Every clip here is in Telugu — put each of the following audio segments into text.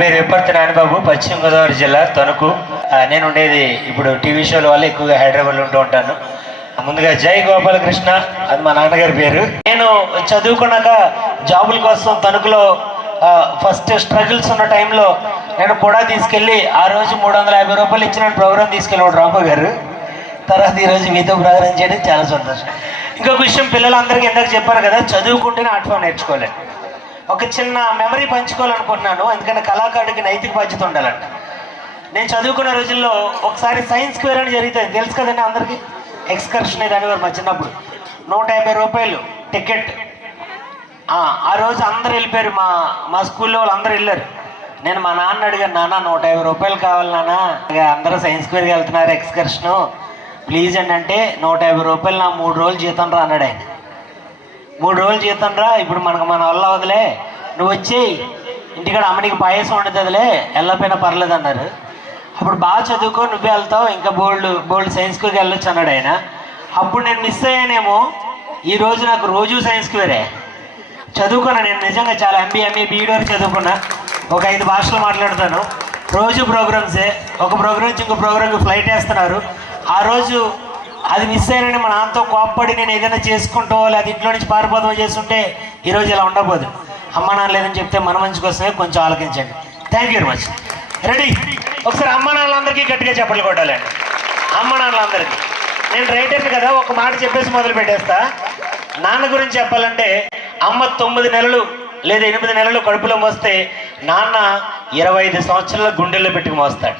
పేరు విప్పర్తి నానిబాబు పశ్చిమ గోదావరి జిల్లా తణుకు. నేను ఉండేది ఇప్పుడు టీవీ షోల వల్ల ఎక్కువగా హైదరాబాద్లో ఉంటూ ఉంటాను. ముందుగా జై గోపాలకృష్ణ అది మా నాన్నగారి పేరు. నేను చదువుకున్నాక జాబుల కోసం తణుకులో ఫస్ట్ స్ట్రగుల్స్ ఉన్న టైంలో నేను కూడా తీసుకెళ్ళి ఆ రోజు మూడు వందల యాభై రూపాయలు ఇచ్చిన ప్రోగ్రామ్ తీసుకెళ్ళాడు రాము గారు. తర్వాత ఈరోజు మీతో ప్రోగ్రాం చేయడం చాలా సంతోషం. ఇంకొక విషయం పిల్లలందరికీ ఇందాక చెప్పారు కదా చదువుకుంటేనే ఆర్ట్ ఫామ్ ఒక చిన్న మెమరీ పంచుకోవాలనుకుంటున్నాను. ఎందుకంటే కళాకారుడికి నైతిక బాధ్యత ఉండాలంట. నేను చదువుకున్న రోజుల్లో ఒకసారి సైన్స్ క్వేర్ అని జరుగుతుంది తెలుసు కదండి అందరికీ? ఎక్స్కర్షన్ ఇది అనేవారు మా చిన్నప్పుడు. నూట యాభై రూపాయలు టికెట్ ఆ, రోజు అందరు వెళ్ళిపోయారు. మా మా స్కూల్లో వాళ్ళు అందరూ వెళ్ళారు. నేను మా నాన్న అడిగాను నాన్న నూట యాభై రూపాయలు కావాలి నాన్న. ఇక అందరూ సైన్స్ క్వేర్కి వెళ్తున్నారు ఎక్స్కర్షను ప్లీజ్ అండి అంటే నూట యాభై రూపాయలు నా మూడు రోజులు జీతం రా అన్నాడు ఆయన. మూడు రోజులు జీతం రా ఇప్పుడు మనకు మన వల్ల వదిలే నువ్వు వచ్చి ఇంటికాడ అమ్మడికి పాయసం వండుతుందిలే వెళ్ళకపోయినా పర్లేదు అన్నారు అప్పుడు బాగా చదువుకో నువ్వే వెళ్తావు ఇంకా బోల్డ్ బోల్డ్ సైన్స్కి వెళ్ళొచ్చు అన్నాడు ఆయన. అప్పుడు నేను మిస్ అయ్యానేమో ఈ రోజు నాకు రోజు సైన్స్కి వేరే. చదువుకున్నా నేను నిజంగా చాలా ఎంబీ ఎంఏ బీఈడి వరకు చదువుకున్నా. ఒక ఐదు భాషలు మాట్లాడతాను. రోజు ప్రోగ్రామ్సే ఒక ప్రోగ్రామ్ నుంచి ఇంకో ప్రోగ్రామ్కి ఫ్లైట్ వేస్తున్నారు. ఆ రోజు అది మిస్ అయినని మా నాన్నతో కోప్పడి నేను ఏదైనా చేసుకుంటో లేదా ఇంట్లో నుంచి పారిపోతామో చేస్తుంటే ఈరోజు ఇలా ఉండబోదు. అమ్మ నాన్న లేదని చెప్తే మన మంచి కోసమే కొంచెం ఆలోచించండి thank you very much ready ఒకసారి అమ్మ నాన్నలందరికీ గట్టిగా చెప్పలు కొట్టాలండి. అమ్మ నాన్నలందరికీ. నేను రైటర్ని కదా ఒక మాట చెప్పేసి మొదలు పెట్టేస్తా. నాన్న గురించి చెప్పాలంటే అమ్మ తొమ్మిది నెలలు లేదా ఎనిమిది నెలలు కడుపులో మోస్తే నాన్న ఇరవై ఐదు సంవత్సరాల గుండెల్లో పెట్టుకు మోస్తాడు.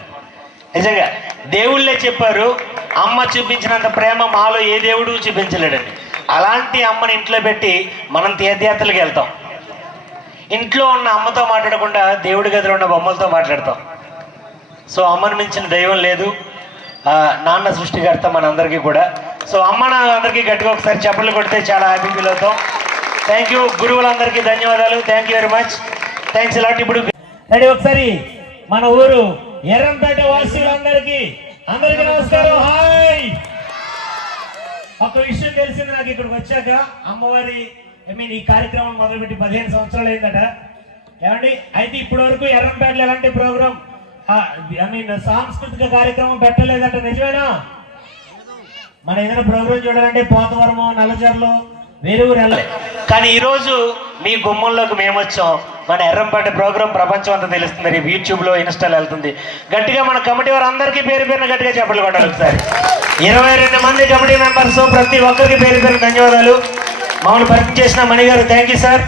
నిజంగా. దేవుళ్ళే చెప్పారు అమ్మ చూపించినంత ప్రేమ మాలో ఏ దేవుడు చూపించలేడండి. అలాంటి అమ్మని ఇంట్లో పెట్టి మనం తీర్థయాత్రలకు వెళ్తాం. ఇంట్లో ఉన్న అమ్మతో మాట్లాడకుండా దేవుడి గదిలో ఉన్న బొమ్మలతో మాట్లాడతాం. సో అమ్మను మించిన దైవం లేదు. నాన్న సృష్టికర్త మనందరికీ కూడా. సో అమ్మ అందరికీ గట్టిగా ఒకసారి చెప్పలు కొడితే చాలా హ్యాపీ ఫీల్ అవుతాం. థ్యాంక్ యూ గురువులందరికీ ధన్యవాదాలు. Thank you very much thanks ఇలాంటి ఇప్పుడు రెడీ ఒకసారి మన ఊరు ఎర్రంపేట వాసులందరికీ అందరికీ నమస్కారం. హాయ్! ఒక విషయం తెలిసింది నాకు ఇక్కడికి వచ్చాక. అమ్మవారి ఐ మీన్ ఈ కార్యక్రమం మొదలుపెట్టి పదిహేను సంవత్సరాలు అయిందట. ఏమండి? అయితే ఇప్పటి వరకు ఎర్రంపేటలో ఎలాంటి ప్రోగ్రామ్ ఐ మీన్ సాంస్కృతిక కార్యక్రమం పెట్టలేదట. నిజమేనా? మన ఏదైనా ప్రోగ్రామ్ చూడాలంటే పోతవరము నల్లజర్లు వేరే ఊరు వెళ్ళాలి. కానీ ఈరోజు మీ గుమ్మంలోకి మేము వచ్చాం మన ఎర్రంపాటి ప్రోగ్రామ్ ప్రపంచం అంతా తెలుస్తుంది. రేపు యూట్యూబ్లో ఇన్స్టాల్ వెళ్తుంది. గట్టిగా మన కమిటీ వారు అందరికీ పేరు పేరున గట్టిగా చెప్పలు కొట్టాలి ఒకసారి. ఇరవై రెండు మంది కమిటీ మెంబర్స్ ప్రతి ఒక్కరికి పేరు పేరు ధన్యవాదాలు. మమ్మల్ని పరిచయం చేసిన మణిగారు thank you sir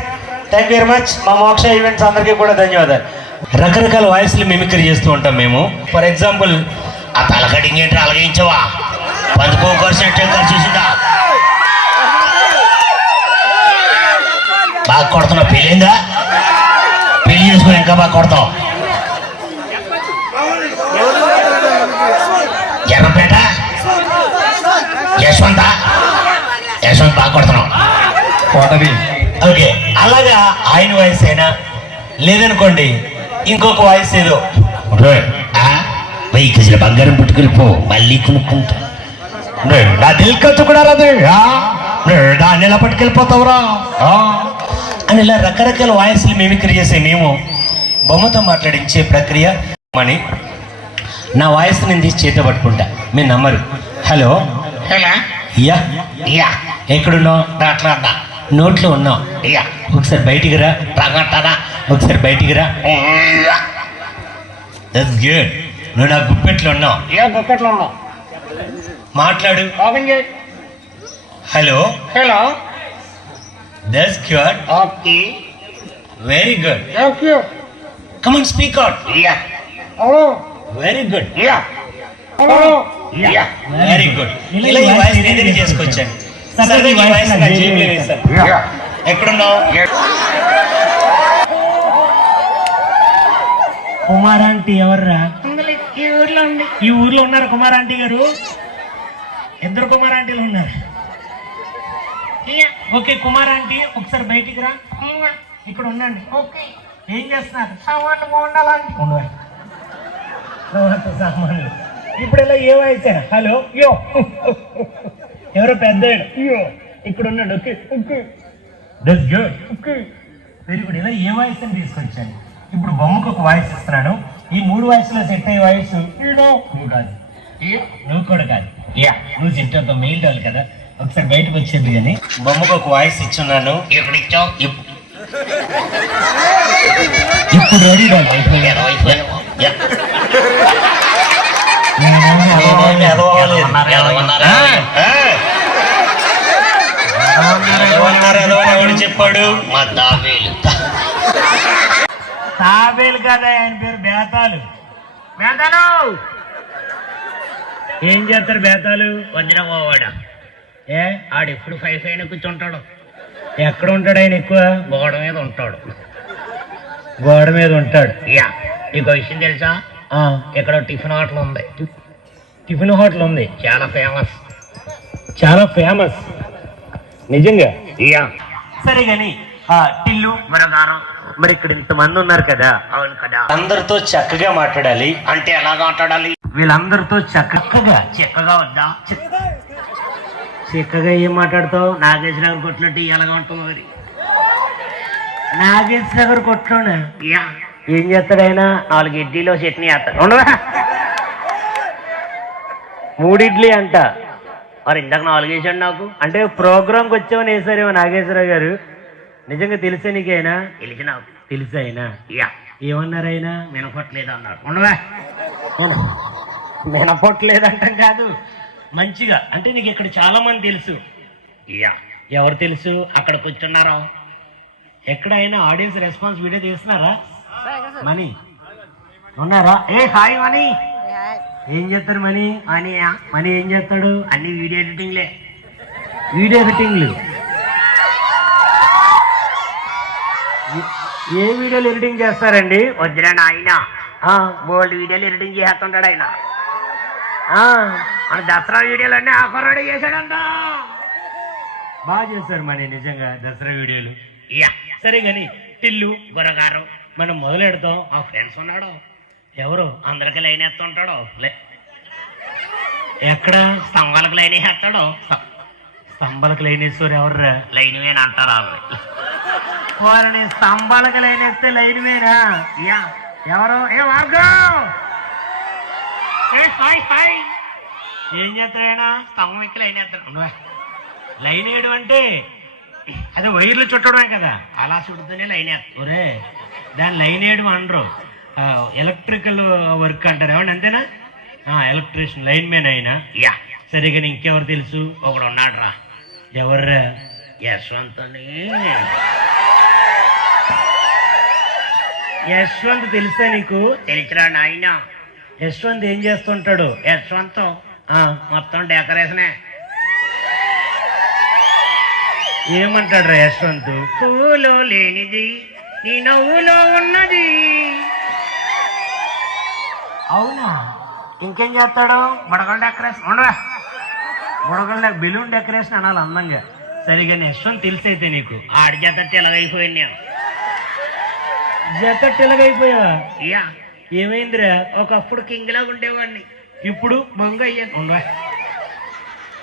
thank you very much మా మోక్ష ఈవెంట్స్ అందరికీ కూడా ధన్యవాదాలు. రకరకాల వాయిస్లు మిమిక్రీ చేస్తూ ఉంటాం మేము. ఫర్ ఎగ్జాంపుల్ ఆ తలకడింగ్ ఏంటి? అలగించవా పందుకో కోసం చూసిందా బాగా కొడుతున్నా పెళ్ళిందా పెళ్ళి చేసుకుని ఇంకా బాగా కొడతావు ఎర్రపేట యశ్వంత యశ్వంత్ బాగా కొడుతున్నావు కోటది. ఓకే అలాగా ఆయన వాయిస్ అయినా లేదనుకోండి ఇంకొక వాయిస్ ఏదో. వెయ్యి కేజీల బంగారం పుట్టుకెళ్ళిపో మళ్ళీ కొనుక్కుంటా. నా దిల్ ఖర్చు కూడా రాదు? దాన్ని ఎలా పట్టుకెళ్ళిపోతావురా? అని ఇలా రకరకాల వాయిస్లు మిమిక్రీ చేసే మేము బొమ్మతో మాట్లాడించే ప్రక్రియ అని నా వాయిస్ నేను తీసి చేత పట్టుకుంటా. మీరు నమ్మరు. హలో? హలో? యా. యా. ఎక్కడున్నావు? మాట్లాడదా నోట్లో ఉన్నావు. యా. ఒకసారి బయటికి రా. ప్రకటన ఒకసారి బయటికి రా. దట్స్ గుడ్ నువ్వు నా గుప్పెట్లో ఉన్నావు. ఏ బుక్కెట్లో ఉన్నావు. మాట్లాడు. చేయి. Hello? Hello that's good okay very good thank you come on speak out yeah hello very good yeah hello yeah very good ఇలా ఈ వాయిస్ నేనే చేసుకొచ్చాను. సరదాగా ఈ వాయిస్ నా వేశాను యా ఎక్కడున్నావు? కుమారాంటీ ఎవర్రా? అందులో ఈ ఊర్లో ఉంది. ఈ ఊర్లో ఉన్నారు కుమారాంటీ గారు? ఇద్దరు కుమారాంటీలు ఉన్నారు? యా ఓకే కుమారాంటీ ఒకసారి బయటికి రా. ఇక్కడ ఉండండి. ఓకే. ఏం చేస్తున్నారు? సామాన్లు బాగుండాలండి ఉండవా తర్వాత సామాన్లు? ఇప్పుడు ఇలా ఏ వాయిస్ హలో? యో. ఎవరో పెద్దాడు యో. ఇక్కడ ఉన్నాడు okay. Okay. That's good okay. Very good ఇలా ఏ వాయిస్ అని తీసుకొచ్చాను ఇప్పుడు బొమ్మకు ఒక వాయిస్ ఇస్తున్నాను. ఈ మూడు వాయిస్లో సెట్ అయ్యే వాయిస్ నువ్వు కాదు. నువ్వు కూడా కాదు. యా. నువ్వు సెట్ అవుతావు మెయిల్ కదా. ఒకసారి బయటకు వచ్చేది కానీ బొమ్మకు ఒక వాయిస్ ఇచ్చున్నాను. ఎప్పుడు ఇచ్చావు? ఇప్పుడు ఎవడు చెప్పాడు? మా దాబేలు తాబేలు కదా ఆయన పేరు బేతాలు. బేతాలు! ఏం చేస్తారు బేతాలు? వదిన పోవాడు ఏ ఆడు ఎప్పుడు ఫైవ్ ఫైవ్ కూర్చుంటాడు? ఎక్కడ ఉంటాడు ఆయన ఎక్కువ? గోడ మీద ఉంటాడు. గోడ మీద ఉంటాడు. యా నీకు విషయం తెలుసా? ఆ, ఇక్కడ టిఫిన్ హోటల్ ఉంది. టిఫిన్ హోటల్ ఉంది? చాలా ఫేమస్. చాలా ఫేమస్. నిజంగా? యా. సరే ఆ, టిల్లు మరొకారం మరి ఇక్కడ ఇంతమంది ఉన్నారు కదా? అవును కదా. అందరితో చక్కగా మాట్లాడాలి. అంటే ఎలాగ మాట్లాడాలి? వీళ్ళందరితో చక్కగా చిక్కగా వద్దా చక్కగా ఏం మాట్లాడతావు? నాగేశ్వరరావు కొట్టినట్టు ఎలాగ ఉంటుంది మరి. నాగేష్ నగర్ యా. ఏం చేస్తాడు ఆయన? నాలుగు ఇడ్లీలో చట్నీ వేస్తాడు ఉండవా? మూడిడ్లీ అంట. మరి ఇందాక నాలుగు వేసాడు నాకు. అంటే ప్రోగ్రామ్కి వచ్చామని వేసారేమో నాగేశ్వరరావు గారు. నిజంగా తెలుసా నీకైనా తెలిసి నాకు. తెలుసా అయినా యా. ఏమన్నారు ఆయన? వినపట్లేదు అన్నాడు. ఉండవా? వినపట్లేదంటాం కాదు. మంచిగా. అంటే నీకు ఇక్కడ చాలా మంది తెలుసు. యా. ఎవరు తెలుసు? అక్కడ కూర్చున్నారా? ఎక్కడైనా ఆడియన్స్ రెస్పాన్స్ వీడియో తీస్తున్నారా? మనీ. ఉన్నారా? ఏ హాయ్ మనీ. ఏం చేస్తారు మనీ? అని మనీ ఏం చేస్తాడు? అన్ని వీడియో ఎడిటింగ్లే. వీడియో ఎడిటింగ్లు. ఏ వీడియోలు ఎడిటింగ్ చేస్తారండి? వద్దురా నాయన. ఆ, బోల్డ్ వీడియోలు ఎడిటింగ్ చేస్తుంటాడు ఆయన. మన దసరా వీడియోలు అన్నీ ఆఫర్ చేశాడంట. బాగా చేస్తారు మనీ నిజంగా దసరా వీడియోలు. యా. సరే గాని టిల్లు గురగారు మనం మొదలెడతాం. మా ఫ్రెండ్స్ ఉన్నాడు. ఎవరు? అందరికి లైన్ వేస్తుంటాడు లై- ఎక్కడ? స్తంభాలకు లైన్ వేస్తాడు స్తంభాలకు లైనేశ్వరు ఎవర్రా? లైన్ వేని అంటారు వాళ్ళు వారిని స్తంభాలకు లైనేస్తే లైన్ మేనా యా. ఎవరు? ఏ మార్గం ఏ హాయ్ హాయ్ ఏం చేస్తాడైనా స్తంభం ఎక్కి లైన్ వేస్తాడు లైన్ వేయడం అంటే అదే వైర్లు చుట్టడమే కదా. అలా చుడుతూనే లైన్ వేస్తాడు ఒరే దాని లైన్ వేయడం అనరు. ఎలక్ట్రికల్ వర్క్ అంటారు. ఏమండి అంతేనా? ఎలక్ట్రీషియన్ లైన్ మ్యాన్ అయినా. యా. సరిగా ఇంకెవరు తెలుసు? ఒకడు ఉన్నాడు రా. ఎవర్రా యశ్వంత్ అని యశ్వంత్ తెలుసా నీకు? తెలిసిరా నాయన. యశ్వంత్ ఏం చేస్తుంటాడు? యశ్వంత్ మొత్తం డెకరేషనే. ఏమంటాడు రా యశ్వంత్? పువ్వులో లేనిది నీ నవ్వులో ఉన్నది. అవునా? ఇంకేం చేస్తాడు? బడగల డెకరేషన్. ఉండరా. బుడగల బెలూన్ డెకరేషన్ అనాలి అందంగా. సరిగా యశ్వంత్ తెలిసైతే నీకు. ఆడి చేత తెలగైపోయింది నేను. జత టెలగైపోయావా యా. ఏమైందిరా? ఒకప్పుడు కింగ్ లాగా ఉండేవాడిని. ఇప్పుడు ఉండవా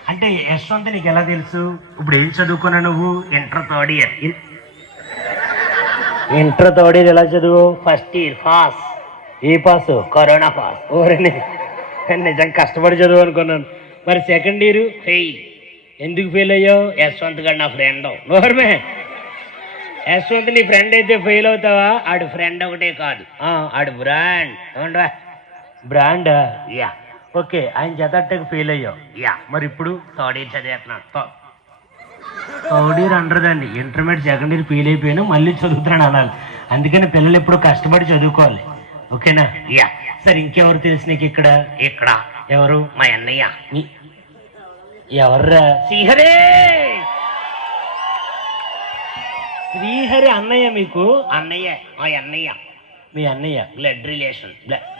అంటే యశ్వంత్ నీకు ఎలా తెలుసు? ఇప్పుడు ఏం చదువుకున్నా నువ్వు? Inter third year. Inter third year ఎలా చదువు? First year pass. ఏ పాస్? Corona pass. ఓరని నిజం కష్టపడి చదువు అనుకున్నాను. మరి సెకండ్ ఇయర్ ఫెయిల్. ఎందుకు ఫెయిల్ అయ్యావు? యశ్వంత్ గారు నా ఫ్రెండ్. నోర్మే యశ్వంత్ నీ ఫ్రెండ్ అయితే ఫెయిల్ అవుతావా? ఆడు ఫ్రెండ్ ఒకటే కాదు. ఆ, ఆడు బ్రాండ్. బ్రాండ్? యా. ఓకే ఆయన జతట్టకి ఫెయిల్ అయ్యావు. యా. మరి ఇప్పుడు? థర్డ్ ఇయర్ చదివేస్తున్నాడు. థర్డ్ ఇయర్ అండర్దండి ఇంటర్మీడియట్ సెకండ్ ఇయర్ ఫెయిల్ అయిపోయాను మళ్ళీ చదువుతున్నాను అనాలి. అందుకని పిల్లలు ఎప్పుడు కష్టపడి చదువుకోవాలి. ఓకేనా? యా. సరే ఇంకెవరు తెలుసు నీకు ఇక్కడ? ఇక్కడ. ఎవరు? మా అన్నయ్య. ఎవర్రా? శ్రీహరే! శ్రీహరి అన్నయ్య మీకు? అన్నయ్య మా అన్నయ్య. మీ అన్నయ్య. బ్లడ్ రిలేషన్ బ్ల-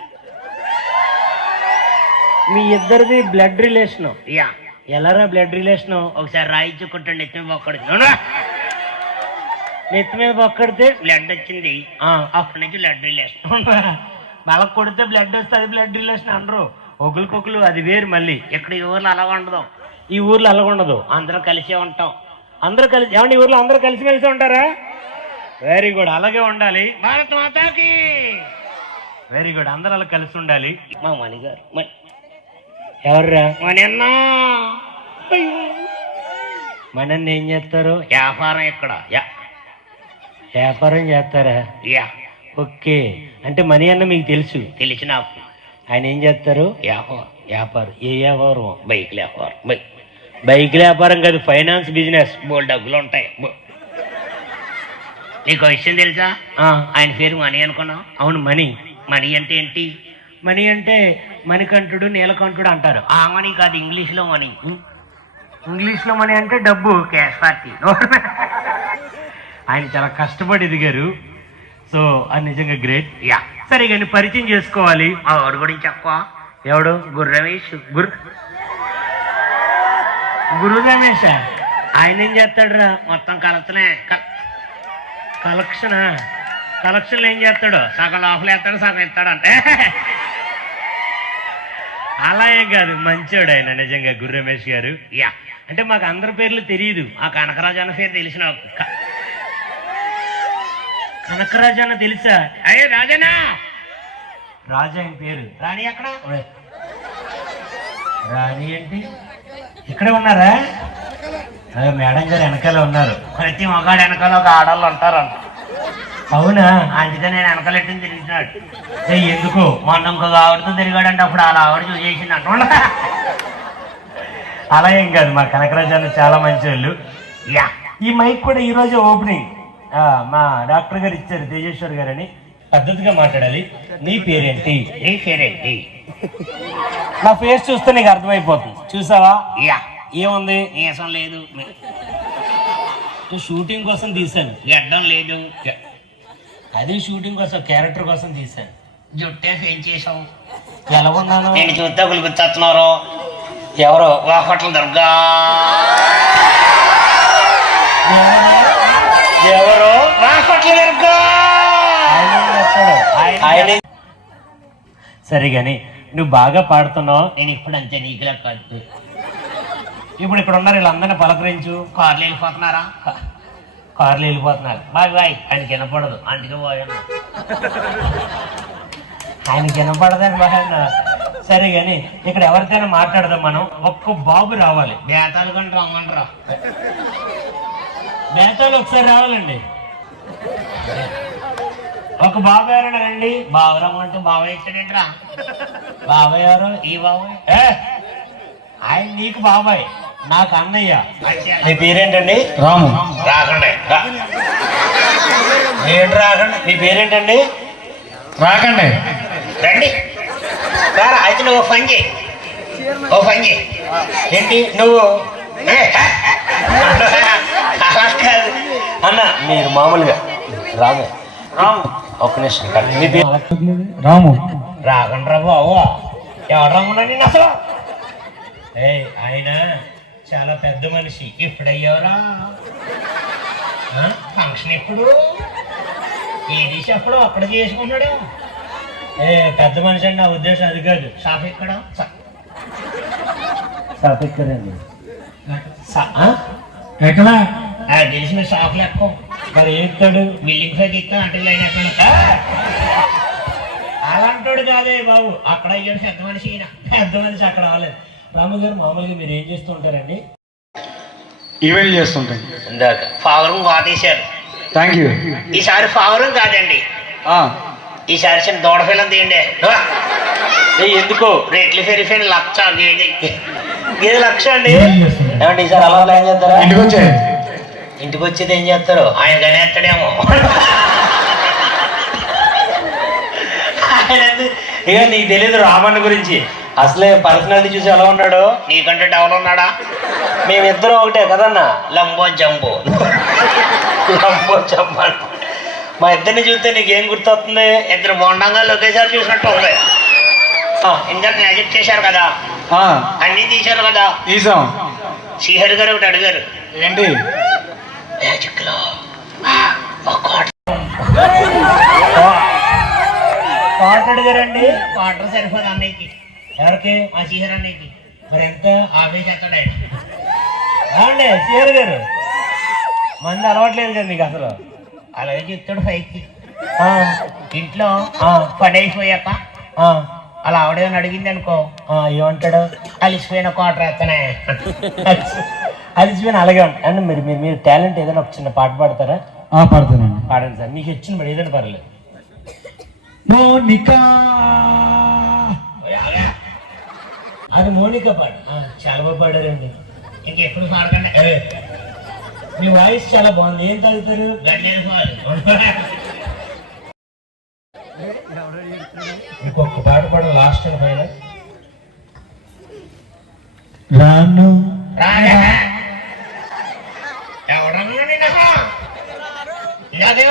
మీ ఇద్దరిది బ్లడ్ రిలేషన్ యా. ఎలారా బ్లడ్ రిలేషన్ ఒకసారి రాయిచ్చు కుట్టండి ఎత్తి ఒక్కడికి నెత్తి మీద పక్కడితే బ్లడ్ వచ్చింది. ఆ, అప్పటి నుంచి బ్లడ్ రిలేషన్ వాళ్ళకి కొడితే బ్లడ్ వస్తే అది బ్లడ్ రిలేషన్ అనరు. ఒకరికొకరు అది వేరు మళ్ళీ. ఇక్కడ ఈ ఊర్లో అలా ఉండదు. ఈ ఊర్లో అలాగ ఉండదు. అందరూ కలిసే ఉంటాం. అందరూ కలిసి ఏమండి ఈ ఊర్లో అందరూ కలిసి కలిసి ఉంటారా? వెరీ గుడ్ అలాగే ఉండాలి. భారత్ మాతాకి! వెరీ గుడ్ అందరూ అలా కలిసి ఉండాలి. మా మణిగారు. మ- ఎవర్రా? మనల్ని ఏం చేస్తారు? వ్యాపారం ఇక్కడ. యా. వ్యాపారం చేస్తారా? యా. ఓకే. అంటే మనీ అన్న మీకు తెలుసు. తెలిసి నాకు. ఆయన ఏం చేస్తారు? వ్యాపారం. వ్యాపారం. ఏ వ్యాపారం? బైక్ వ్యాపారం. బైక్ బైక్ వ్యాపారం కాదు ఫైనాన్స్ బిజినెస్. బోల్ డబ్బులు ఉంటాయి. నీకు విషయం తెలుసా? ఆయన పేరు మణి అనుకున్నావు? అవును మనీ. మణి అంటే ఏంటి? మనీ అంటే మణికంఠుడు నీలకంఠుడు అంటారు. ఆ మణి కాదు ఇంగ్లీష్లో మణి. ఇంగ్లీష్లో మనీ అంటే డబ్బు క్యాష్ పార్టీ. ఆయన చాలా కష్టపడి ఎదిగారు సో అది నిజంగా గ్రేట్ యా. సరే కానీ పరిచయం చేసుకోవాలి. ఆ వాడి గురించి ఎక్కువ ఎవడు? గురు రమేష్. గురు గురు రమేష్ ఆయన ఏం చేస్తాడురా? మొత్తం కలతనే కలెక్షన్? కలెక్షన్ ఏం చేస్తాడు? సగం లోపల ఎత్తాడు సగం ఎత్తాడు అంటే అలా ఏం కాదు మంచోడు ఆయన నిజంగా గురు రమేష్ గారు. యా. అంటే మాకు అందరి పేర్లు తెలియదు ఆ కనకరాజు అన్న పేరు తెలిసిన కనకరాజు అన్న తెలుసా? అయ్యే రాజనా రాజా ఆయన పేరు. రాణి అక్కడ రాణి ఏంటి ఇక్కడే ఉన్నారా? అదే మేడం గారు వెనకాల ఉన్నారు. ప్రతి మగాడు వెనకాల ఒక ఆడవాళ్ళు ఉంటారంట. అవునా? అందుకే నేను వెనకాలెట్టింది తిరిగినాడు. ఎందుకు? మొన్న ఇంకొక ఆవిడతో తిరిగాడంటే అప్పుడు అలా ఆవిడ చూసేసింది అంటుండ అలా ఏం కాదు మా కనకరాజు అన్న చాలా మంచి వాళ్ళు యా. ఈ మైక్ కూడా ఈ రోజే ఓపెనింగ్. మా డాక్టర్ గారు ఇచ్చారు తేజేశ్వర్ గారు అని పద్ధతిగా మాట్లాడాలి. నీ పేరేంటి? నీ పేరేంటి? నా ఫేస్ చూస్తే నీకు అర్థమైపోతుంది. చూసావా? యా. ఏముంది? నీసం లేదు. షూటింగ్ కోసం తీశాను. గడ్డం లేదు. అది షూటింగ్ కోసం క్యారెక్టర్ కోసం తీశాను. జుట్టే ఏం చేసావు ఎలా ఉన్నాను? నేను చూస్తే ఒకరు గుర్తొస్తున్నారు. ఎవరో? వాపట్ల దుర్గా. ఎవరో? వాపట్ల దుర్గా. సరే గాని నువ్వు బాగా పాడుతున్నావు. నేను ఇప్పుడు అంతే నీకులా కాదు. ఇప్పుడు ఇక్కడ ఉన్నారు వీళ్ళందరినీ పలకరించు. కార్లు వెళ్ళిపోతున్నారా? కార్లు వెళ్ళిపోతున్నారు. బాయ్ బాయ్ ఆయనకి వినపడదు. అందుకే పోయాను. ఆయన వినపడదని బాగా సరే కానీ ఇక్కడ ఎవరికైనా మాట్లాడదాం మనం. ఒక్క బాబు రావాలి. బేతాలు కంటే రమ్మంటారా. బేతాలు ఒకసారి రావాలండి. ఒక బాబు ఎవరైనా రండి. బాబు రమ్మంటే బాబాయ్ ఇచ్చాడేంట్రా. బాబాయ్ ఎవరు? ఈ బాబాయ్. ఆయన నీకు బాబాయ్. నాకు అన్నయ్య మీ పేరేంటండి? రాము. రాకండి. రా. ఏంటి రాకండి? మీ పేరేంటండి? రాకండి. రండి. రారా అయితే నువ్వు పని చేయి. ఓ పని చేయి. ఏంటి? నువ్వు? ఏ, కాదు. అన్న మీరు మామూలుగా రాము. రాము. ఒక్క నిమిషం రాము. రాకండి రా బాబు ఎవరు రమ్మన్నా నేను అసలు? ఏయ్ ఆయన చాలా పెద్ద మనిషి. ఇప్పుడయ్యవరా ఫంక్షన్ ఎప్పుడు? ఏది చెప్పడు అక్కడ చేసుకుంటాడు ఏ పెద్ద మనిషి అంటే నా ఉద్దేశం అది కాదు. షాప్ ఎక్కడ? సాపిక్కరండి ఎక్కడ? ఆ తెలిసిన షాప్ లెక్క. మరి ఏస్తాడు బిల్డింగ్ పైకి ఎక్కా అంటే లైన్ ఎక్కడ? అలాంటోడు కాదే బాబు. అక్కడ అయ్యాడు పెద్ద మనిషి ఈయన. పెద్ద మనిషి అక్కడ రాలేదు. రాము గారు మామూలుగా మీరు ఏం చేస్తూ ఉంటారండి? ఈవెంట్ చేస్తుంటాం. ఇందాక. ఫావరం బాతేశారు థ్యాంక్ యూ ఈసారి ఫావరం కాదండి. ఈసారి చిన్న దూడ పిల్లని తీయండి. ఏయ్, ఎందుకో? రేట్లు పెరిగిపోయిన లక్ష గేది ఏది? లక్ష అండి? ఏమండి ఈసారి అలా ప్లాన్ చేస్తారా? ఇంటికి వచ్చే ఇంటికి వచ్చేది ఏం చేస్తారు ఆయన ఎందుకు- ఇక నీకు తెలియదు రామన్న గురించి. అసలే పర్సనాలిటీ చూసి ఎలా ఉన్నాడు? నీకంటే డెవల్ ఉన్నాడా? మేమిద్దరం ఒకటే కదన్నా? లంబో జంబో. అమ్మో చెప్పండి మా ఇద్దరిని చూస్తే నీకేం గుర్తొస్తుంది? ఇద్దరు బొండంగా ఒకేసారి చూసినట్టు ఉంది ఇందాక మ్యాజిక్ చేశారు కదా? అన్నీ తీశారు కదా? తీసాం శ్రీహరి గారు ఒకటి అడిగారు. ఏంటి? మ్యాజిక్లో గారండి? క్వార్టర్ సరిపోదు అన్నయ్యకి ఎవరికి? మా శ్రీహరి అన్నయ్యకి మరి ఎంత ఆఫీస్ చేస్తాడు ఆయన సీఆర్ గారు? మంది అలవాట్లేదు కదా మీకు అసలు. అలాగే చెప్తాడు పైకి ఆ, ఇంట్లో ఆ, అలా ఆవిడేమని అడిగింది అనుకో. ఆ, ఏమంటాడు? అలిసిపోయిన కోట ఎత్తనే అలిసిపోయిన అలాగే అంటే మీరు మీరు మీరు టాలెంట్ ఏదైనా ఒక చిన్న పాట పాడతారా? పాడతానండి. పాడండి సార్. మీకు వచ్చిన ఏదైనా పర్లేదు. మోనికా అది మౌనిక పాట. ఆ, చాలా బాగా పాడారండి. ఇంకెప్పుడు పాడకండి. ఏ, మీ వాయిస్ చాలా బాగుంది. ఏం తాగుతారు? ఇంకొక పాట పాడ లాస్ట్ అండ్ ఫైనల్ రాను. అదే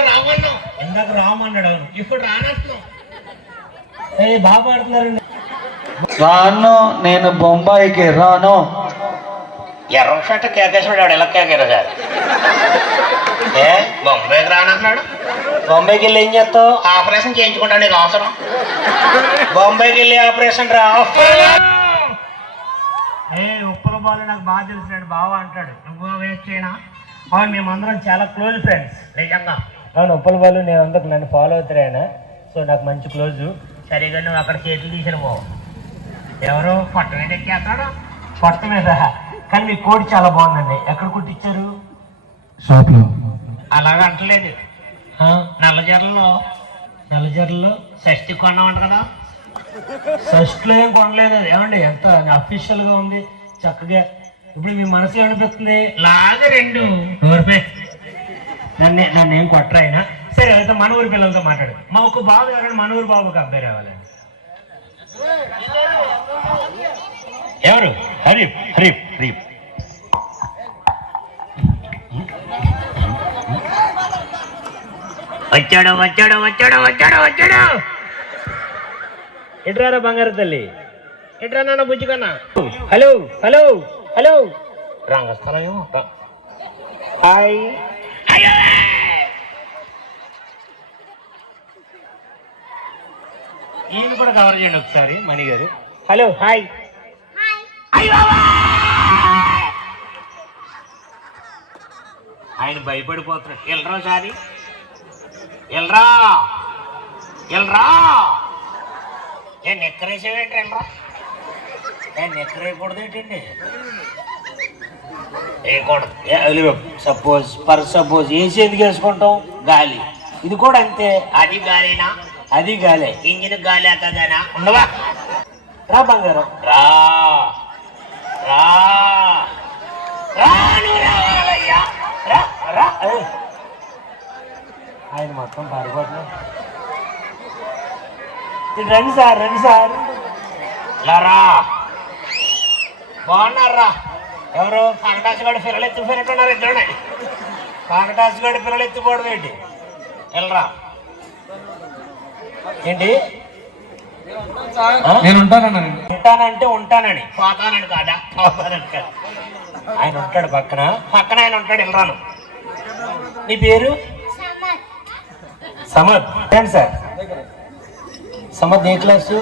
ఇందాక రామ్ అన్నాడు అవును. ఇప్పుడు రానట్టు. ఏ బాగా పాడుతున్నారండి. రాను నేను బొంబాయికి రాను. ఎర్ర షర్ట్ కేకేసాడు ఆడు ఎలా కేకారు సార్? ఏ? బొంబాయికి రానంటున్నాడు బొంబాయికి వెళ్ళి ఏం చేస్తావు? ఆపరేషన్ చేయించుకుంటాను నీకు అవసరం. బొంబాయికి వెళ్ళి ఆపరేషన్ రా. ఏ ఉప్పల బాలు నాకు బాగా తెలిసినాడు. బావ అంటాడు నువ్వు వేస్ట్ చేయనా? అవును మేమందరం చాలా క్లోజ్ ఫ్రెండ్స్ నిజంగా. అవును ఉప్పల బాలు నేను అందరికి నన్ను ఫాలో అవుతారు ఆయన సో నాకు మంచి క్లోజ్ సరిగా నువ్వు అక్కడ చేతులు తీసిన పో ఎవరు పొట్ట మీద ఎక్కేస్తాడు? పొట్ట మీద. కానీ మీ కోడి చాలా బాగుందండి. ఎక్కడ కుట్టించారు? షాప్లో. అలాగ అంటలేదు. నల్లజర్లలో నల్లజర్లలో షష్టి కొన్నామంట కదా? ఫస్ట్లో ఏం కొనలేదు. అది ఏమండి ఎంత అఫీషియల్గా ఉంది. చక్కగా. ఇప్పుడు మీ మనసులో అనిపిస్తుంది? లాగ రెండు. నోరిపే నన్ను నన్ను ఏం కొట్టరా ఆయన. సరే అయితే మన ఊరి పిల్లలతో మాట్లాడు. మా ఒక బాబు ఎవరైనా మన ఊరి బాబుకి అబ్బాయి రావాలండి. ఎవరు? హరీఫ్ హరీఫ్ హరీఫ్. వచ్చాడు వచ్చాడు వచ్చాడు వచ్చాడు వచ్చాడు. ఎట్రారా బంగారు తల్లి? ఎట్రా నాన్న బుజ్జికన్నా హలో హలో హలో. రంగస్థలం ఏమో హాయ్. ఈయన కూడా కవర్ చేయండి ఒకసారి మణి గారు. Hello hi. ఆయన భయపడిపోతున్నాడు. ఎల్రా సారి ఎల్రా? ఎల్రా? ఏ నెక్కరేసేవేంటి ఎల్రా? ఏ నెక్కరేయకూడదు ఏంటండి? వేయకూడదు. సపోజ్ పర్ సపోజ్ ఏసీ ఎందుకు వేసుకుంటాం? గాలి. ఇది కూడా అంతే. అది గాలినా? అది గాలే. ఇంజిన్ గాలి అవుతుందనా? ఉండవా? రా బంగారం. రా. రా. ఆయన మొత్తం పారిపోతున్నా రండి సార్ రండి సార్. ఇలా బాగున్నారా? ఎవరు? కనకాసి గడి పిల్లలు ఎత్తిపోయినట్టున్నారు ఇద్దరు కాకటాసు గడి పిల్లలు ఎత్తిపోవడం ఏంటి? వెళ్ళరా. ఏంటి? నేను ఉంటానన్నాను ఉంటానంటే ఉంటానని. పోతానని కాదా? పోతానని కాదు? ఆయన ఉంటాడు పక్కన. పక్కన ఆయన ఉంటాడు వెళ్ళరాను. నీ పేరు? సమద్. ఏంటి సార్? సమద్ ఏ క్లాసు?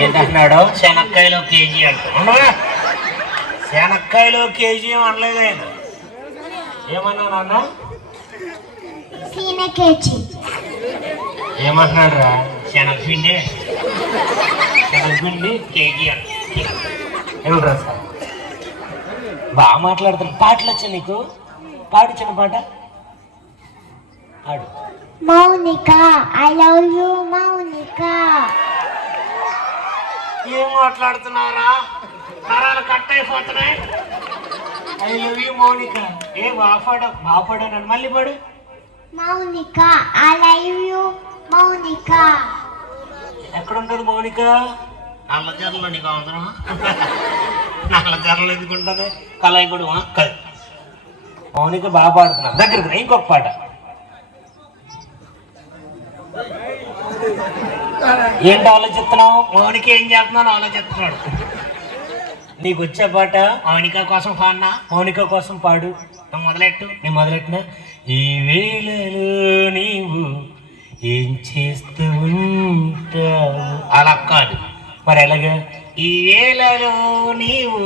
ఏంటన్నాడు శనక్కాయలో కేజీ అంట. ఉండవా? శనక్కాయలు కేజీ ఏం అనలేదు ఆయన. ఏమన్నా నాన్న? సీనికేచి ఏమంటున్నాడు రా శనగపిండి శనగపిండి కేజీ ఎవరురా సార్? బాగా మాట్లాడుతాను పాటలు వచ్చా నీకు? పాడు చిన్న పాట. పాడు. Mounika I love you Mounika. ఏం మాట్లాడుతున్నారా నరాలు కట్ అయిపోతున్నాయి. I love you Mounika. ఏ బాపాడ బాపాడాను మళ్ళీ పాడు. Mounika I love you Mounika. ఎక్కడ ఉంటుంది మౌనిక? నల్లజర్రలో నీకు అవసరమా నల్లజర్రలు ఎందుకు ఉంటుంది? కలాయిగుడు కల్ మౌనిక బాగా పాడుతున్నా. దగ్గరికి ఇంకొక పాట. ఏంటి ఆలోచిస్తున్నావు? మౌనిక ఏం చేస్తున్నాను ఆలోచిస్తున్నాడు. నీకు వచ్చే పాట మౌనిక కోసం పాడినా? మౌనిక కోసం పాడు. నువ్వు మొదలెట్టు. నేను మొదలెట్టిన? ఈ వేళలో నీవు ఏం చేస్తూ ఉంటావు? అలా కాదు. మరి ఎలాగా? ఈ వేళలో నీవు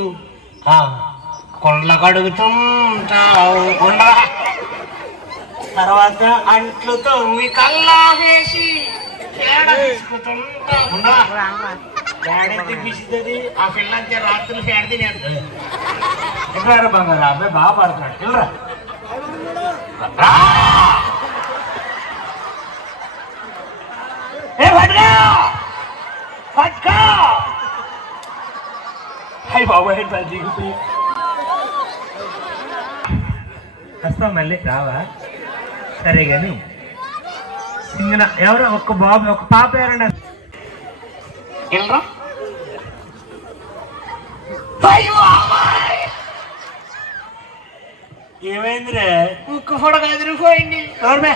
ఆ, కొండలు కడుగుతుంటావు కొండ తర్వాత అంట్లు తొమ్మి కల్లా వేసి పేడ తీసుకుతుంటావు ఉండరా పేడ తిప్పిస్తుంది ఆ పిల్లంతే రాత్రులు పేడ తినేది. ఎక్కడ బంగారు? అబ్బాయి బాగా పడుతున్నాడు. రా. ఏ పట్టుకో పట్టుకో అయ్యి బాబాయ్ దిగుపోయి వస్తావు మళ్ళీ రావా సరే కానీ సింగన ఎవరో ఒక్క బాబు ఒక పాప ఎవరన్నా వెళ్ళరా ఏమైందిరే ముక్కు పొడక అదిరిపోయింది ఎవరమే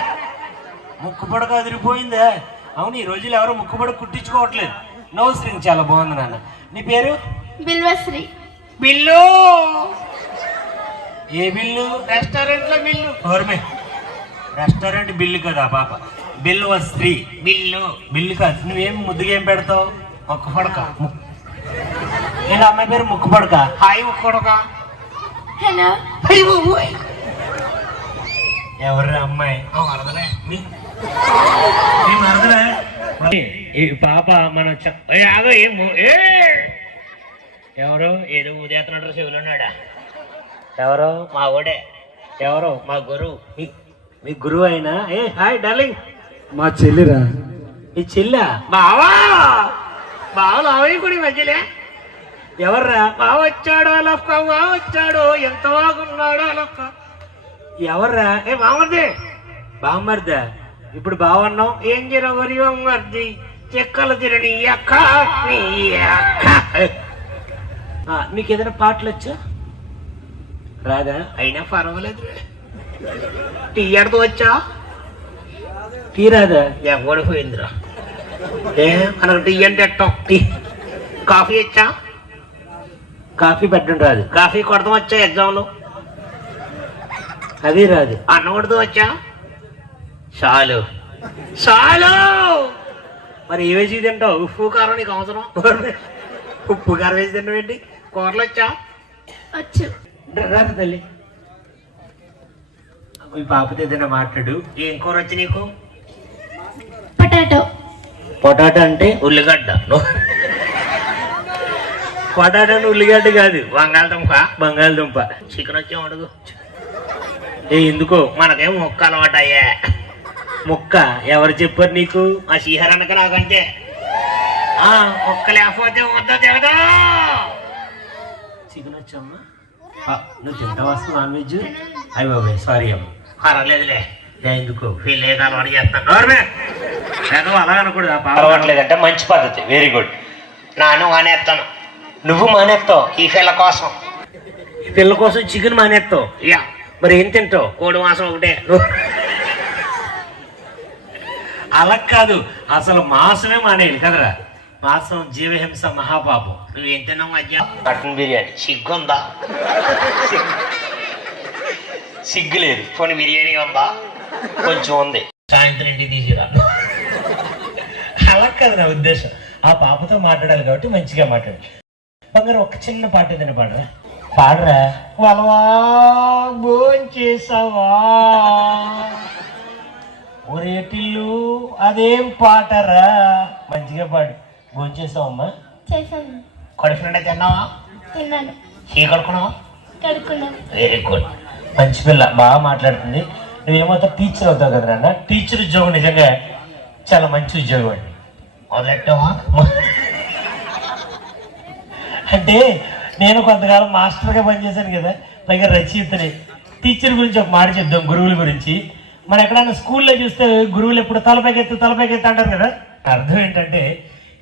ముక్కు పొడక అదిరిపోయిందే అవును ఈ రోజులు ఎవరు ముక్కు పొడక కుట్టించుకోవట్లేదు. నోస్ రింగ్ చాలా బాగుంది నాన్న. నీ పేరు? బిల్వశ్రీ. బిల్లు! ఏ బిల్లు? రెస్టారెంట్లో బిల్లు. ఎవరమే రెస్టారెంట్ బిల్లు కదా పాప. Bill వస్త్రీ bill. బిల్లు కాదు. నువ్వేం ముద్దుగా ఏం పెడతావు? ముక్కు పడక. నేను అమ్మాయి పేరు? ముక్కు పడక? హాయ్ ముక్కు పడక. హలో. ఎవరు అమ్మాయి? ఓ, ఈ పాప మన ఆగు! ఎవరు? ఏదో ఊదేస్తున్నాడు చెవులున్నాడా ఎవరు? మా ఓడే. ఎవరు? మా గురువు. మీ గురువు అయినా? ఏ హాయ్ డార్లింగ్. మా చెల్లిరా. ఈ చెల్లా? బావా! బావలు అవై కూడా మధ్యలే. ఎవర్రా? బావ వచ్చాడో లొక్క బావ వచ్చాడో? ఎంత బాగున్నాడో లొక్క ఎవర్రా? ఏ బామర్ది బామర్దా ఇప్పుడు బావన్నావు? ఏం చిరవరి మర్ది చెక్కలు తిరని అక్క మీకు ఏదైనా పాటలు వచ్చా? రాదా? అయినా పర్వాలేదు. టీ ఎడతో వచ్చా? టీ రాదా? ఓడిపోయిందిరా. ఏ మనకు టీ అంటే ఎట్టం టీ. కాఫీ ఇచ్చా కాఫీ పెట్టడం రాదు. కాఫీ కొడతాం వచ్చా ఎగ్జామ్లో? అది రాదు. అన్నం కొడుతూ వచ్చా? చాలు. చాలు! మరి ఏ వేసి తింటావు? ఉప్పు కారం నీకు అవసరం? ఉప్పు కారం వేసి తింటావు ఏంటి? కూరలు వచ్చా? వచ్చు. రాదు తల్లి. ఈ పాపతో ఏదైనా మాట్లాడు. ఏం కూర వచ్చి నీకు? పొటాటో. పొటాటో అంటే? ఉల్లిగడ్డ. పొటాటో అంటే ఉల్లిగడ్డ కాదు. బంగాళదుంప. బంగాళదుంప. చికెన్ వచ్చే అడుగు ఏ ఎందుకో? మనకేం ముక్క అలవాటు అయ్యా ముక్క ఎవరు చెప్పారు నీకు? ఆ శ్రీహరణక నాకంటే. ఆ, ముక్క లేకపోతే వద్ద చికెన్ వచ్చామ్మా నువ్వు తింటావా అసలు నాన్ వెజ్? అయ్యి బాబాయ్ సారీ అమ్మ. పర్వాలేదులే. ఎందుకు? వీళ్ళే అలవాటు చేస్తాను ఏదో అలా అనకూడదు అలవాట్లేదంటే మంచి పద్ధతి. వెరీ గుడ్ నాను మానేస్తాను నువ్వు మానేస్తావు ఈ పిల్ల కోసం. ఈ పిల్ల కోసం చికెన్ మానేస్తావు యా. మరి ఏం తింటావు? కోడి మాసం ఒకటే. అలా కాదు. అసలు మాసమే మానేయాలి కదరా. మాసం జీవహింస మహాపాపం. నువ్వేం తిన్నావు మధ్య మటన్ బిర్యానీ. సిగ్గుందా? సిగ్గు లేదు పోనీ బిర్యానీ ఉందా? కొంచెం ఉంది. సాయంత్రం ఇంటికి తీసిరా. అలా కాదు నా ఉద్దేశం. ఆ పాపతో మాట్లాడాలి కాబట్టి మంచిగా మాట్లాడాలి. బంగారు ఒక చిన్న పాట ఏదైనా పాడరా పాడరా. వలవా భోంచేసావా? ఒరేటిల్లు అదేం పాటరా? మంచిగా పాడు. భోంచేసావమ్మా చేశాను కడుపునిండా తిన్నావా? తిన్నాను. చీ కడుక్కున్నాను. వెరీ గుడ్ మంచి పిల్ల బాగా మాట్లాడుతుంది. నువ్వేమవుతావు టీచర్ అవుతావు కదా నాన్న టీచర్ ఉద్యోగం నిజంగా చాలా మంచి ఉద్యోగం అండి. మొదలెట్టావా? అంటే నేను కొంతకాలం మాస్టర్గా పనిచేశాను కదా పైగా రచయితని. టీచర్ గురించి ఒక మాట చెప్దాం గురువుల గురించి. మనం ఎక్కడైనా స్కూల్లో చూస్తే గురువులు ఎప్పుడు తలపైకెత్తు తలపైకెత్తు అంటారు కదా? అర్థం ఏంటంటే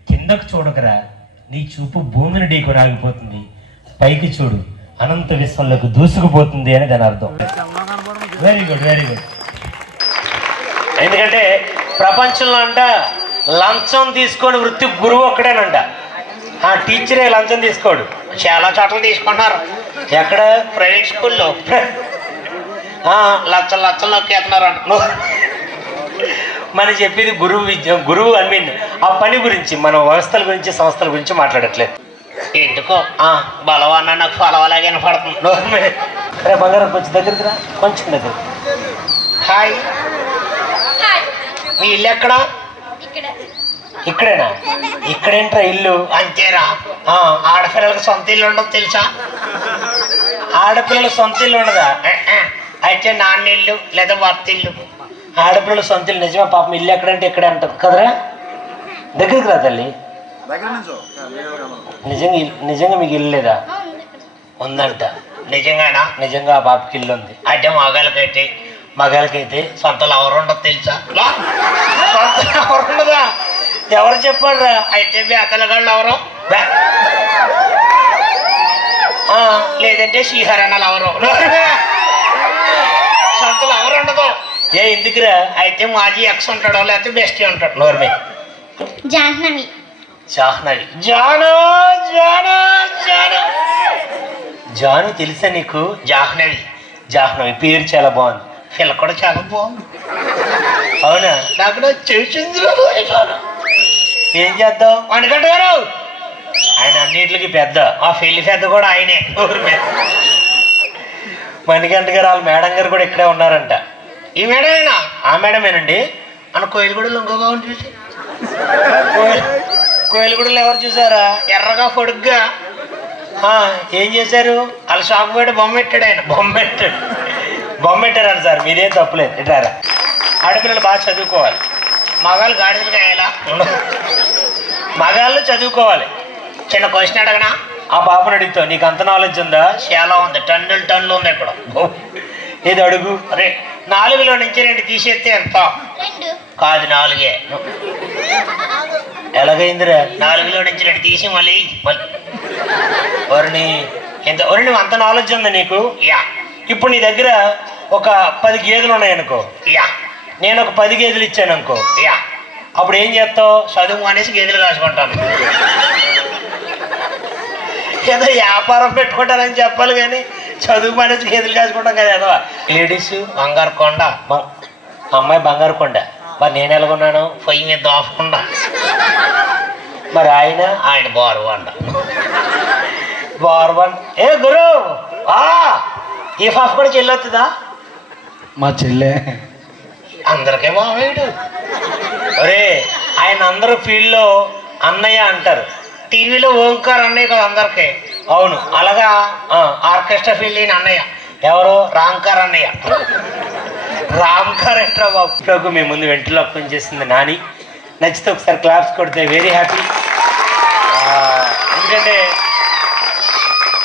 కిందకు చూడకరా నీ చూపు భూమిని ఢీకొని ఆగిపోతుంది పైకి చూడు అనంత విశ్వంలోకి దూసుకుపోతుంది అని దాని అర్థం. వెరీ గుడ్ వెరీ గుడ్ ఎందుకంటే ప్రపంచంలో అంట లంచం తీసుకొని వృత్తి గురువు ఒక్కడేనంట. ఆ టీచరే లంచం తీసుకోడు. చాలా చోట్ల తీసుకుంటున్నారు. ఎక్కడ? ప్రైవేట్ స్కూల్లో. లచ్చలు లచ్చలు నొక్కేస్తున్నారు మనం చెప్పేది గురువు విద్య గురువు ఐ మీన్ ఆ పని గురించి మన వ్యవస్థల గురించి సంస్థల గురించి మాట్లాడట్లేదు. ఎందుకో? ఆ, బలవన్న నాకు ఫలవలాగే నోర్మే రే బంగారం కొంచెం దగ్గరికి రా. కొంచెం దగ్గర హాయ్. మీ ఇల్లు ఎక్కడ? ఇక్కడేనా? ఇక్కడేంట్రా ఇల్లు? అంతేరా. ఆ, ఆడపిల్లలకు సొంత ఇల్లు ఉండదు తెలుసా? ఆడపిల్లల సొంత ఇల్లు ఉండదా. అయితే నాన్న ఇల్లు లేదా భర్త ఇల్లు ఆడపిల్లల సొంత ఇల్లు నిజమా పాపం ఇల్లు ఎక్కడంటే ఇక్కడే అంటది కదరా? దగ్గరికి రా తల్లి. నిజంగా నిజంగా మీకు ఇల్లు లేదా? ఉందంట. నిజంగానా? నిజంగా ఆ పాపకి ఇల్లు ఉంది. అయితే మగాళ్ళకైతే. మగాళ్ళకైతే. సొంత లవర్ ఉండదు తెలుసా? లా. సొంత లవర్ ఉండదా? ఎవరు చెప్పాడురా? అయితే బేతలగాళ్ళు ఎవరు లేదంటే శ్రీహరణ లవరు. సొంత లవర్ ఉండదు ఏ ఎందుకురా? అయితే మాజీ ఎక్స్ ఉంటాడో లేకపోతే బెస్ట్ ఉంటాడు? నోర్మే జాహ్నవి. జాహ్నవి. జాను జాను జాను. జాను తెలుసా నీకు? జాహ్నవి. జాహ్నవి పేరు చాలా బాగుంది. పిల్ల కూడా చాలా బాగుంది. అవునా? నాకు చేసింది ఏం చేద్దాం? వంటగంట గారు. ఆయన అన్నిటికి పెద్ద. ఆ పెళ్ళి పెద్ద కూడా ఆయనే. ఊరి మీద మణికంఠ గారు వాళ్ళ మేడం గారు కూడా ఇక్కడే ఉన్నారంట. ఈ మేడమేనా? ఆ మేడమేనండి. మన కోయిలగూడలో ఇంకో లొంగగా చూసి. కోయిలగూడలో ఎవరు చూసారా? ఎర్రగా పొడుగ్గా. ఏం చేశారు? వాళ్ళ షాప్ పోయి బొమ్మ పెట్టాడు ఆయన. బొమ్మ పెట్టాడు. బొమ్మ పెట్టారంట సార్. మీరేం తప్పులేదు. ఇట్రారా ఆడపిల్లలు బాగా చదువుకోవాలి. మగాళ్ళు గాడిదలు కాయాలా మగాళ్ళు చదువుకోవాలి. చిన్న క్వశ్చన్ అడగనా? ఆ పాపను అడుగుతావు. నీకు అంత నాలెడ్జ్ ఉందా? చాలా ఉంది. టన్నులు టన్నులు ఉంది ఇక్కడ. ఏది అడుగు? అరే నాలుగులో నుంచి రెండు తీసేస్తే ఎంత? కాదు నాలుగే. ఎలాగైందిరా? నాలుగులో నుంచి రెండు తీసి మళ్ళీ మళ్ళీ. వరుణి ఎంత? వరుణి అంత నాలెడ్జ్ ఉందా నీకు? యా. ఇప్పుడు నీ దగ్గర ఒక పది గేదెలు ఉన్నాయనుకో. యా. నేను ఒక పది గేదెలు ఇచ్చాను అనుకో యా. అప్పుడు ఏం చేస్తావు? చదువు అనేసి గేదెలు కాసుకుంటాను ఏదో వ్యాపారం పెట్టుకుంటానని చెప్పాలి కానీ చదువు మానేసి గేదెలు కాసుకుంటాం కదా ఏదో. లేడీస్ బంగారు కొండ అమ్మాయి బంగారు కొండ. మరి నేను ఎలాగున్నాను? పొయ్యి మీద దోపకుండా. మరి ఆయన ఆయన బారు వండ బార్బన్ ఏ గురు! ఆ! ఈ ఫాఫ్ కూడా చెల్లొస్తుందా మా చెల్లె. అందరికీ మామయ్యుడు ఒరే ఆయన అందరూ ఫీల్డ్లో అన్నయ్య అంటారు. టీవీలో ఓంకార్ అన్నయ్య కదా అందరికి. అవును అలాగా ఆర్కెస్ట్రా ఫీల్డ్ అయిన అన్నయ్య. ఎవరు? రాంకార్ అన్నయ్య. రామ్కార్ ఎట్రా బాబు? ఇప్పుడు మీ ముందు వెంటలో అప్పని చేసింది నాని. నచ్చితే ఒకసారి క్లాప్స్ కొడితే వెరీ హ్యాపీ ఎందుకంటే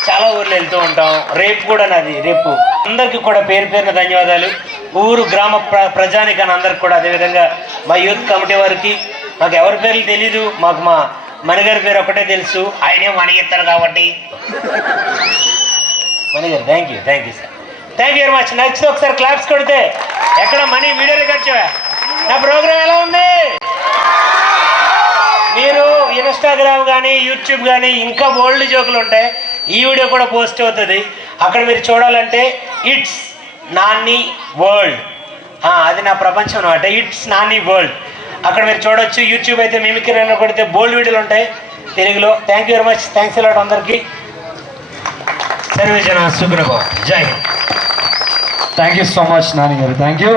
చాలా ఊర్లు వెళ్తూ ఉంటాం. రేపు కూడా నాది రేపు. అందరికీ కూడా పేరు పేరున ధన్యవాదాలు. ఊరు గ్రామ ప్ర ప్రజానికని అందరికి కూడా అదేవిధంగా మా యూత్ కమిటీ వారికి. మాకు ఎవరి పేర్లు తెలీదు. మాకు మా మణిగారి పేరు ఒకటే తెలుసు. ఆయనే మణిగిస్తారు కాబట్టి. మణిగారు thank you thank you sir thank you very much నచ్చితే ఒకసారి క్లాప్స్ కొడితే. ఎక్కడ మనీ వీడియో రికార్డ్ చేయ నా ప్రోగ్రామ్ ఎలా ఉంది? మీరు ఇన్స్టాగ్రామ్ కానీ యూట్యూబ్ కానీ ఇంకా ఓల్డ్ జోకులు ఉంటాయి ఈ వీడియో కూడా పోస్ట్ అవుతుంది. అక్కడ మీరు చూడాలంటే ఇట్స్ నాని వరల్డ్ అది నా ప్రపంచం అనమాట ఇట్స్ నాని వరల్డ్ అక్కడ మీరు చూడొచ్చు యూట్యూబ్ అయితే మిమిక్రీ అని కొడితే బోల్డ్ వీడియోలు ఉంటాయి. తెలుగులో. Thank you very much thanks a lot అందరికీ. సర్వే జన సుగ్రహం జై Hind. Thank you so much Nani garu. Thank you